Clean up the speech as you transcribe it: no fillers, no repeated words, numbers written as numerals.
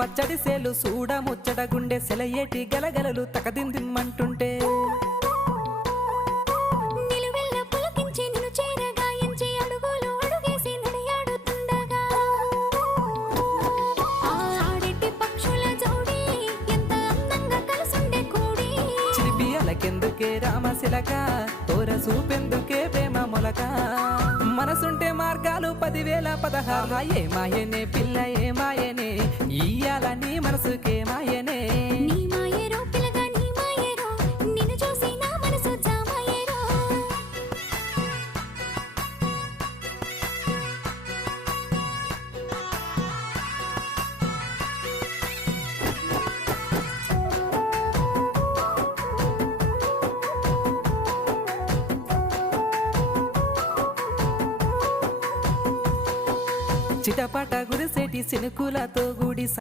పచ్చడి సేలు సూడ ముచ్చట గుండె సెలయేటి గలగలలు తకదిందిమ్మంటుంటే నిలువెల్ల పులకించి నిన్ను చేరగాయించి అడుగులు అడుగేసి నడియాడుతుండగా ఆడెట్టి పక్షుల జోడి ఎంత అందంగా కలుసుండే కూడి చిలిపియలకెందుకే రామశిలక తోర చూపెందుకే ప్రేమ మొలక మనసుంటే మార్గాలు 10,016 ఏ మాయనే పిల్ల ఏ మాయనే ఇయ్యాల నీ మనసుకే మాయనే నీ మాయేరో పిల్లగా నీ మాయేరో నిన్ను చూసి నా మనసు జామాయేరో చిటపట గురిసేటి సినుకులతో గుడి